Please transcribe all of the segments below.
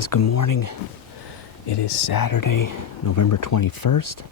guys, good morning. It is Saturday, November 21st.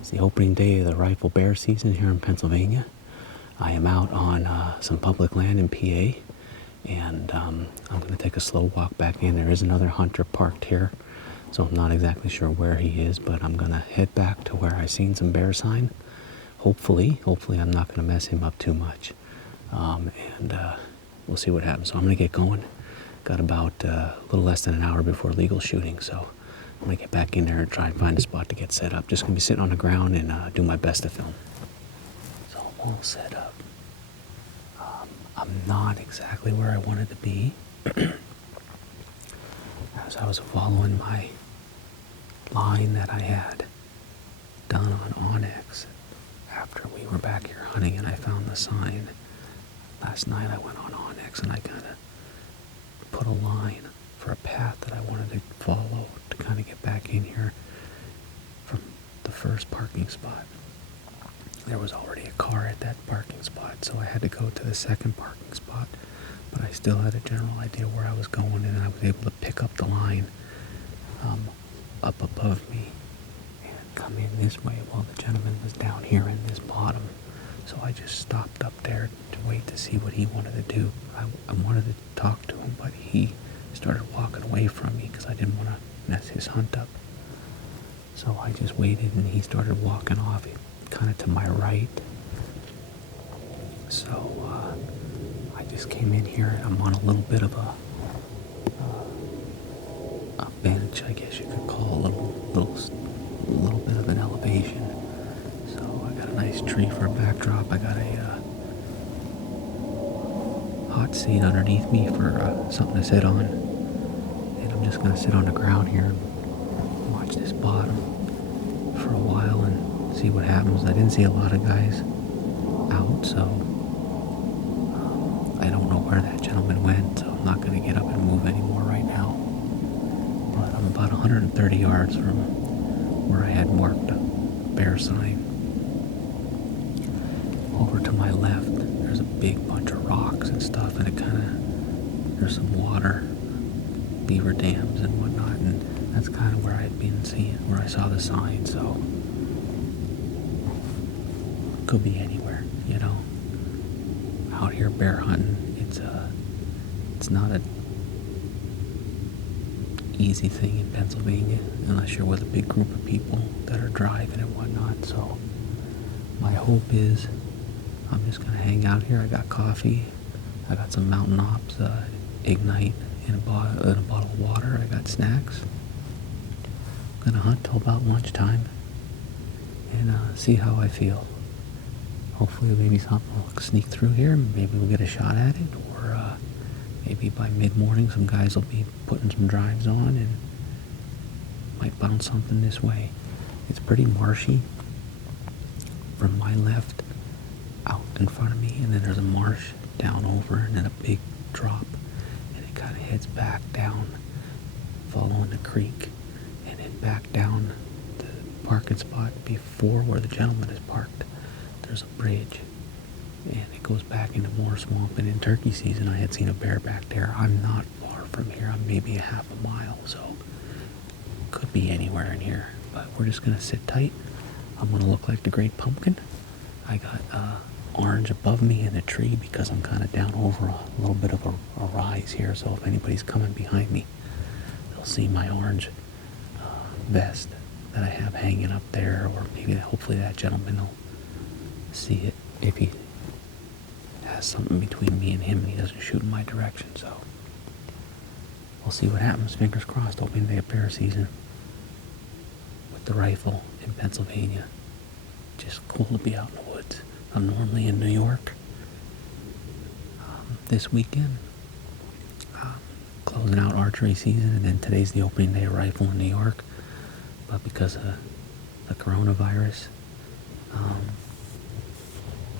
It's the opening day of the rifle bear season here in Pennsylvania. I am out on some public land in PA, and I'm going to take a slow walk back in. There is another hunter parked here, so I'm not exactly sure where he is, but I'm going to head back to where I seen some bear sign. Hopefully I'm not going to mess him up too much, and we'll see what happens. So I'm going to get going. Got about a little less than an hour before legal shooting, so I'm going to get back in there and try and find a spot to get set up. Just going to be sitting on the ground and do my best to film. So I'm all set up. I'm not exactly where I wanted to be. As I was following my line that I had done on Onyx after we were back here hunting and I found the sign. Last night I went on Onyx and I kind of put a line for a path that I wanted to follow to kind of get back in here from the first parking spot. There was already a car at that parking spot, so I had to go to the second parking spot, but I still had a general idea where I was going, and I was able to pick up the line up above me and come in this way while the gentleman was down here in this bottom. So I just stopped up there to wait to see what he wanted to do. I wanted to talk to him, but he started walking away from me because I didn't want to mess his hunt up. So I just waited, and he started walking off kind of to my right. So I just came in here, and I'm on a little bit of a bench, I guess you could call a little bit of an elevation. So I got a nice tree for a backdrop. I got a hot seat underneath me for something to sit on, and I'm just going to sit on the ground here and watch this bottom for a while and see what happens. I didn't see a lot of guys out, so I don't know where that gentleman went, so I'm not going to get up and move anymore right now. But I'm about 130 yards from where I had marked a bear sign. Over to my left, there's a big bunch of rocks and stuff, and there's some water, beaver dams and whatnot, and that's kind of where I'd been seeing, where I saw the sign, so could be anywhere, you know. Out here bear hunting, it's not a easy thing in Pennsylvania unless you're with a big group of people that are driving and whatnot, so my hope is I'm just going to hang out here. I got coffee. I got some Mountain Ops Ignite in a bottle of water. I got snacks. I'm going to hunt till about lunchtime and see how I feel. Hopefully maybe something will sneak through here. Maybe we'll get a shot at it. Or maybe by mid-morning some guys will be putting some drives on and might bounce something this way. It's pretty marshy from my left out in front of me, and then there's a marsh down over, and then a big drop, and it kind of heads back down following the creek and then back down the parking spot before where the gentleman is parked. There's a bridge, and it goes back into more swamp, and in turkey season I had seen a bear back there. I'm not far from here. I'm maybe a half a mile, so could be anywhere in here, but we're just going to sit tight. I'm going to look like the Great Pumpkin. I got orange above me in the tree because I'm kind of down over a little bit of a rise here, so if anybody's coming behind me, they'll see my orange vest that I have hanging up there, or maybe hopefully that gentleman will see it if he has something between me and him and he doesn't shoot in my direction. So we'll see what happens. Fingers crossed. Opening day of bear season with the rifle in Pennsylvania. Just cool to be out in the woods. I'm normally in New York this weekend, closing out archery season, and then today's the opening day of rifle in New York. But because of the coronavirus,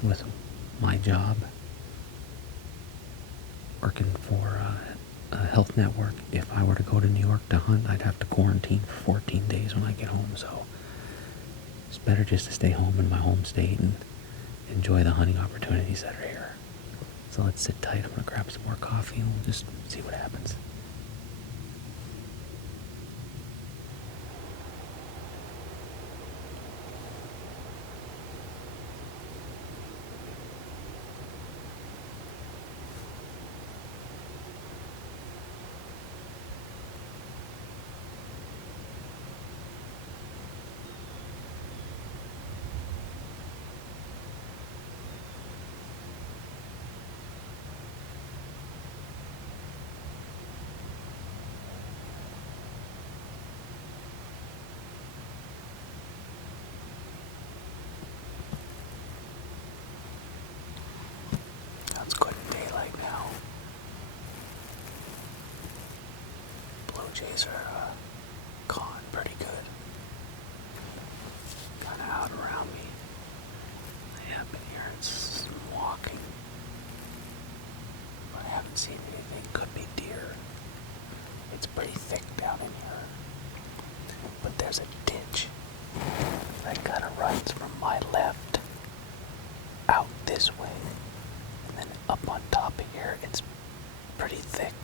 with my job working for a health network, if I were to go to New York to hunt, I'd have to quarantine for 14 days when I get home, so it's better just to stay home in my home state and enjoy the hunting opportunities that are here. So let's sit tight. I'm going to grab some more coffee and we'll just see what happens. jays are caught pretty good. Kind of out around me. I have been hearing some walking, but I haven't seen anything. Could be deer. It's pretty thick down in here. But there's a ditch that kind of runs from my left out this way. And then up on top of here, it's pretty thick.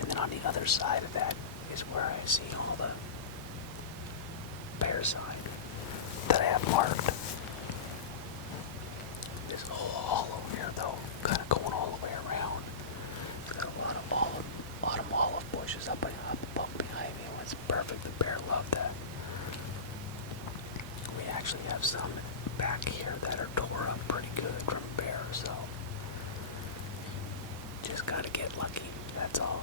And then on the other side of that is where I see all the bear sign that I have marked. There's a whole hollow here, though, kind of going all the way around. It's got a lot of olive bushes up above behind me. It's perfect. The bear love that. We actually have some back here that are tore up pretty good from bear, so just gotta get lucky. That's all.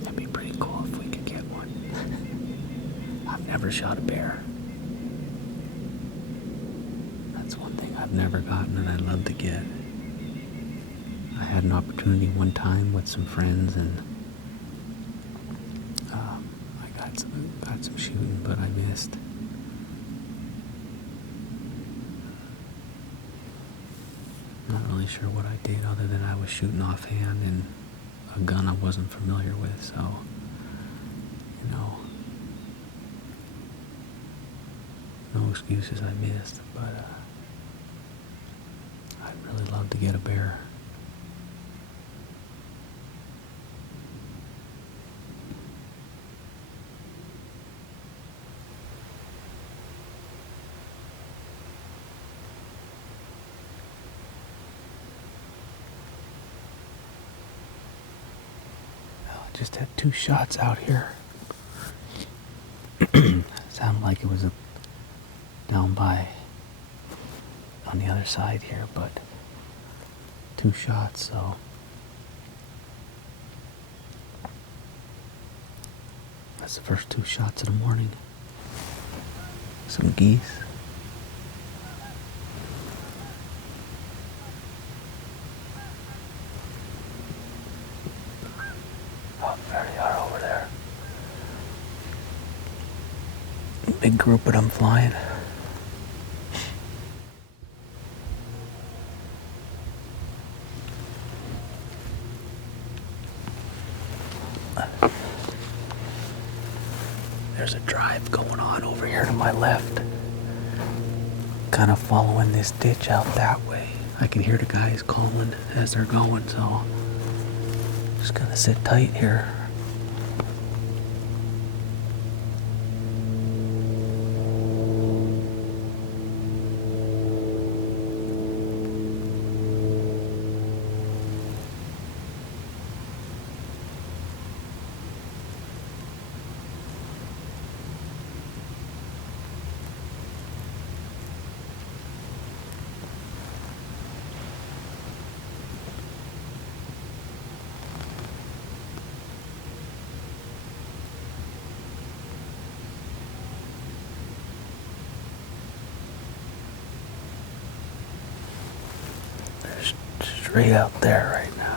That'd be pretty cool if we could get one. I've never shot a bear. That's one thing I've never gotten and I'd love to get. I had an opportunity one time with some friends and I got some shooting, but I missed. Not really sure what I did other than I was shooting offhand and a gun I wasn't familiar with, so, you know, no excuses. I missed, but I'd really love to get a bear. Just had 2 shots out here. Sounded like it was down by on the other side here, but 2 shots, so that's the first 2 shots of the morning. Some geese. There they are over there. Big group of them flying. There's a drive going on over here to my left. Kind of following this ditch out that way. I can hear the guys calling as they're going, so just gonna sit tight here. Straight out there right now.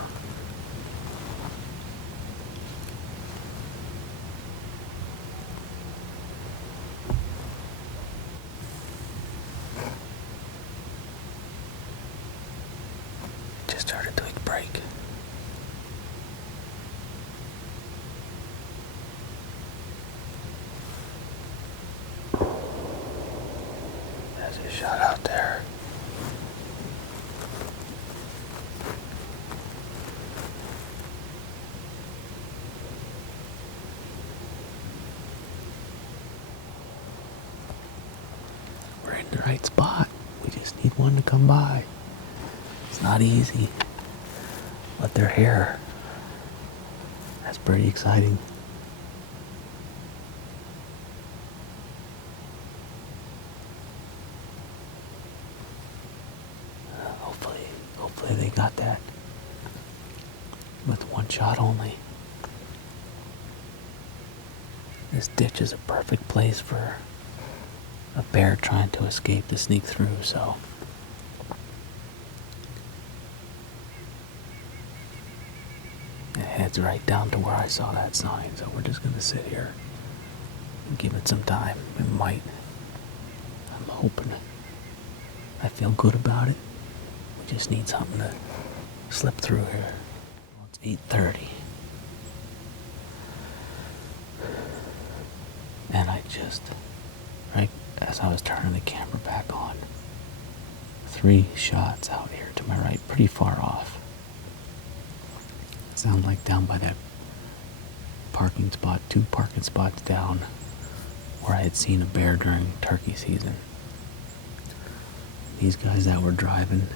Just heard a twig break. There's a shot out there. The right spot. We just need one to come by. It's not easy, but they're here. That's pretty exciting. Hopefully whether they got that with one shot only. This ditch is a perfect place for a bear trying to escape to sneak through, so it heads right down to where I saw that sign, so we're just gonna sit here and give it some time. It might. I'm hoping. I feel good about it. We just need something to slip through here. Well, it's 8:30. And I just, right as I was turning the camera back on, 3 shots out here to my right, pretty far off. Sound like down by that parking spot, 2 parking spots down, where I had seen a bear during turkey season. These guys that were driving,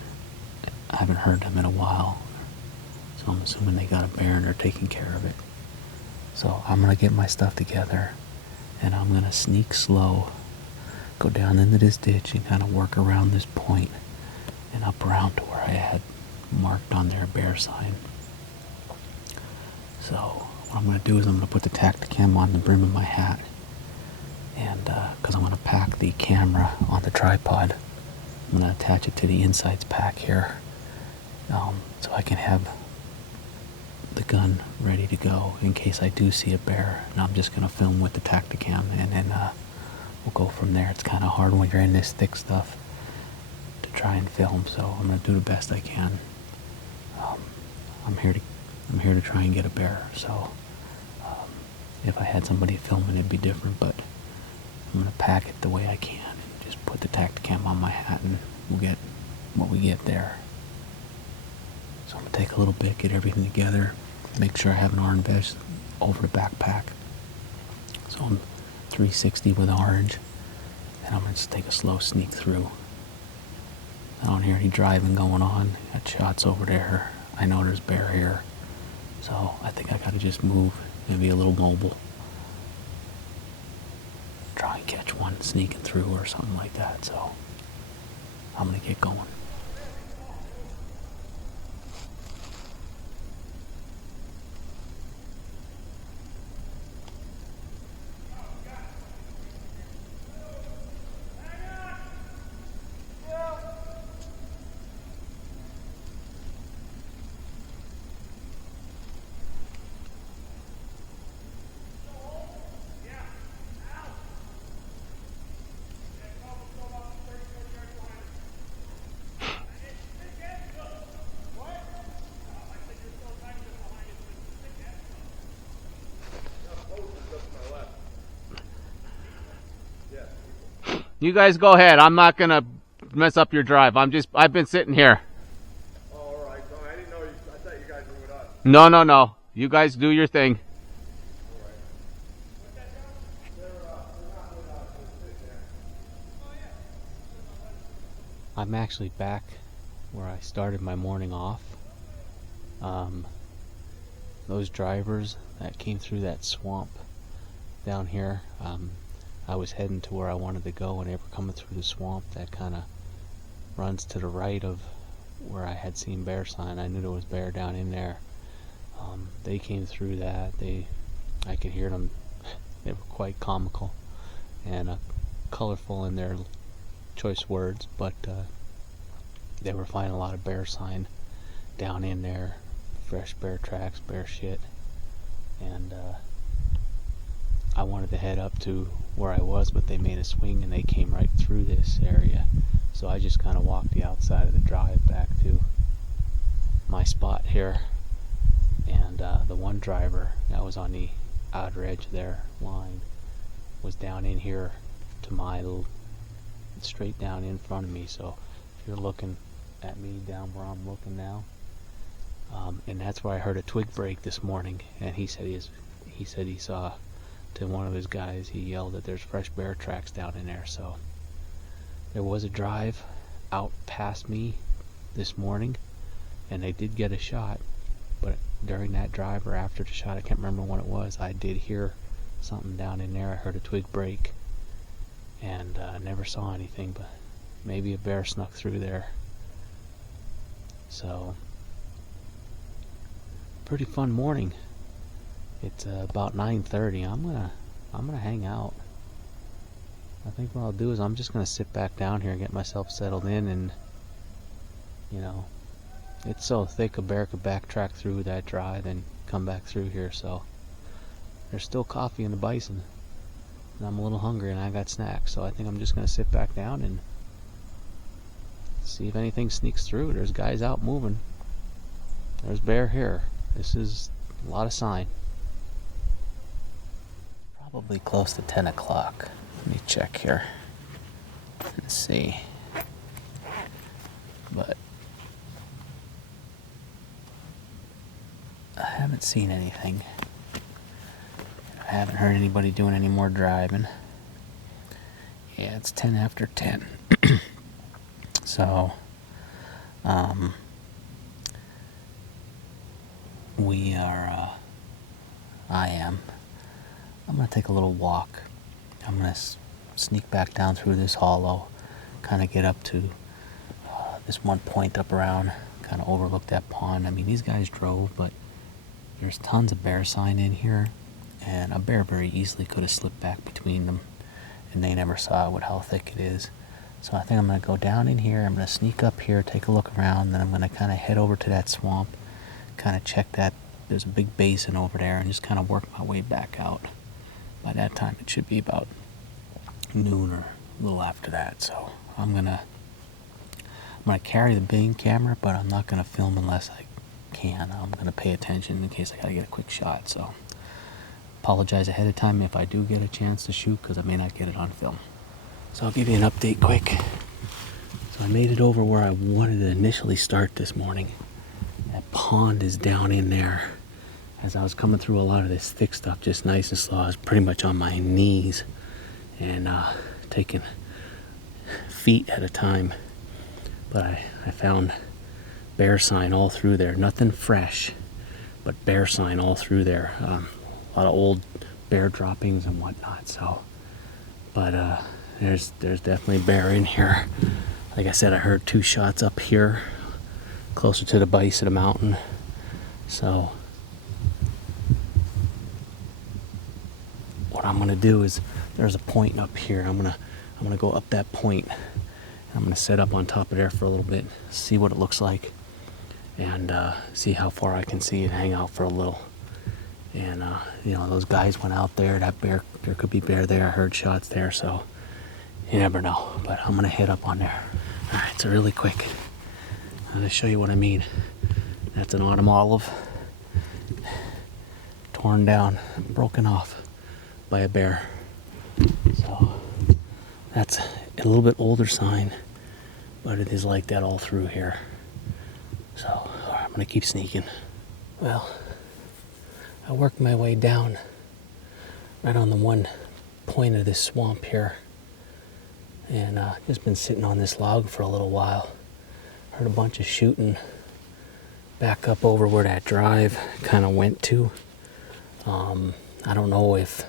I haven't heard them in a while, so I'm assuming they got a bear and they're taking care of it. So I'm gonna get my stuff together, and I'm gonna sneak slow, go down into this ditch and kind of work around this point and up around to where I had marked on their bear sign. So what I'm gonna do is I'm gonna put the Tacticam on the brim of my hat, and because I'm gonna pack the camera on the tripod, I'm gonna attach it to the insides pack here, so I can have the gun ready to go in case I do see a bear. And I'm just gonna film with the Tacticam, and then we'll go from there. It's kind of hard when you're in this thick stuff to try and film, so I'm gonna do the best I can. I'm here to try and get a bear. So if I had somebody filming, it'd be different, but I'm gonna pack it the way I can and just put the Tacticam on my hat, and we'll get what we get there. So I'm gonna take a little bit, get everything together, make sure I have an orange vest over the backpack. So I'm 360 with orange, and I'm gonna just take a slow sneak through. I don't hear any driving going on. Got shots over there. I know there's bear here, so I think I gotta just move and be a little mobile. Try and catch one sneaking through or something like that. So I'm gonna get going. You guys go ahead. I'm not gonna mess up your drive. I've been sitting here. Oh, all right. So I didn't know I thought you guys were with us. No. You guys do your thing. All right. They're not with us. They're sitting there. I'm actually back where I started my morning off. Those drivers that came through that swamp down here, I was heading to where I wanted to go, and they were coming through the swamp that kind of runs to the right of where I had seen bear sign. I knew there was bear down in there. They came through that. I could hear them. They were quite comical and colorful in their choice words, but they were finding a lot of bear sign down in there, fresh bear tracks, bear shit, and I wanted to head up to where I was, but they made a swing and they came right through this area, so I just kind of walked the outside of the drive back to my spot here, and the one driver that was on the outer edge of their line was down in here to my straight down in front of me. So if you're looking at me down where I'm looking now, and that's where I heard a twig break this morning, and he said he saw, to one of his guys, he yelled that there's fresh bear tracks down in there. So there was a drive out past me this morning, and they did get a shot, but during that drive or after the shot, I can't remember when it was, I did hear something down in there. I heard a twig break, and never saw anything, but maybe a bear snuck through there. So, pretty fun morning. It's about 9:30. I'm gonna hang out. I think what I'll do is I'm just gonna sit back down here and get myself settled in, and you know, it's so thick a bear could backtrack through that drive and come back through here. So there's still coffee in the bison, and I'm a little hungry and I got snacks. So I think I'm just gonna sit back down and see if anything sneaks through. There's guys out moving. There's bear here. This is a lot of sign. Probably close to 10 o'clock. Let me check here and see. But I haven't seen anything. I haven't heard anybody doing any more driving. Yeah, it's 10 after 10. So, I'm going to take a little walk. I'm going to sneak back down through this hollow, kind of get up to this one point up around, kind of overlook that pond. I mean, these guys drove, but there's tons of bear sign in here, and a bear very easily could have slipped back between them, and they never saw it with how thick it is. So I think I'm going to go down in here, I'm going to sneak up here, take a look around, then I'm going to kind of head over to that swamp, kind of check that. There's a big basin over there, and just kind of work my way back out. By that time, it should be about noon or a little after that. So I'm gonna carry the Bing camera, but I'm not gonna film unless I can. I'm gonna pay attention in case I gotta get a quick shot. So apologize ahead of time if I do get a chance to shoot, because I may not get it on film. So I'll give you an update quick. So I made it over where I wanted to initially start this morning. That pond is down in there. As I was coming through a lot of this thick stuff, just nice and slow, I was pretty much on my knees and taking feet at a time. But I found bear sign all through there. Nothing fresh, but bear sign all through there. A lot of old bear droppings and whatnot. So, but there's definitely bear in here. Like I said, I heard 2 shots up here, closer to the base of the mountain. So what I'm gonna do is, there's a point up here. I'm gonna go up that point. I'm gonna set up on top of there for a little bit, see what it looks like, and see how far I can see and hang out for a little. And you know, those guys went out there. That bear, there could be bear there. I heard shots there, so you never know. But I'm gonna head up on there. All right, so really quick, I'm gonna show you what I mean. That's an autumn olive, torn down, broken off by a bear. So that's a little bit older sign, but it is like that all through here. So all right, I'm gonna keep sneaking. Well, I worked my way down right on the one point of this swamp here, and just been sitting on this log for a little while. Heard a bunch of shooting back up over where that drive kind of went to. I don't know if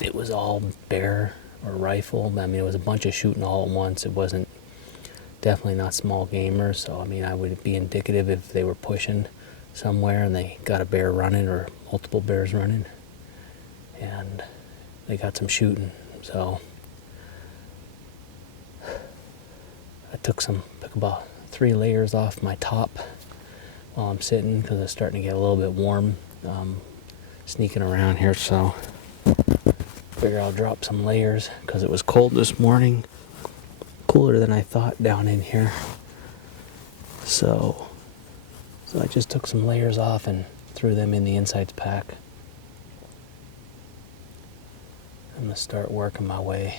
it was all bear or rifle. I mean, it was a bunch of shooting all at once. It wasn't, definitely not small gamers. So I mean, I would be indicative if they were pushing somewhere and they got a bear running or multiple bears running, and they got some shooting. So I took about 3 layers off my top while I'm sitting, because it's starting to get a little bit warm, sneaking around here. So figure I'll drop some layers, because it was cold this morning, cooler than I thought down in here. So I just took some layers off and threw them in the insides pack. I'm gonna start working my way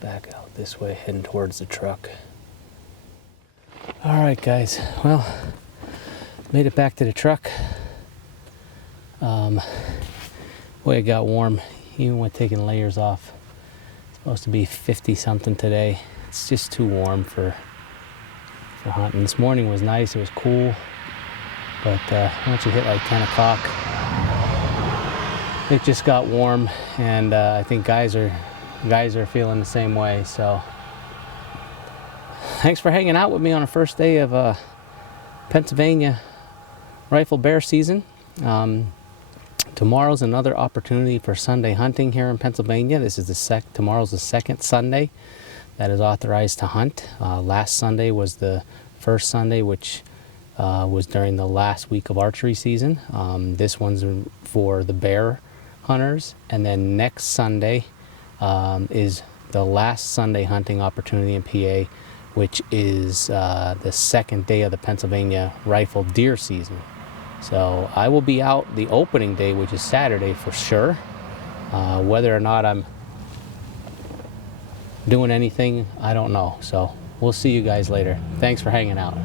back out this way, heading towards the truck. All right, guys. Well, made it back to the truck. Boy, it got warm, even with taking layers off. It's supposed to be 50 something today. It's just too warm for hunting. This morning was nice, it was cool, but once you hit like 10 o'clock, it just got warm, and I think guys are guys are feeling the same way. So thanks for hanging out with me on the first day of Pennsylvania rifle bear season. Tomorrow's another opportunity for Sunday hunting here in Pennsylvania. This is tomorrow's the second Sunday that is authorized to hunt. Last Sunday was the first Sunday, which was during the last week of archery season. This one's for the bear hunters, and then next Sunday is the last Sunday hunting opportunity in PA, which is the second day of the Pennsylvania rifle deer season. So I will be out the opening day, which is Saturday for sure. Whether or not I'm doing anything, I don't know. So we'll see you guys later. Thanks for hanging out.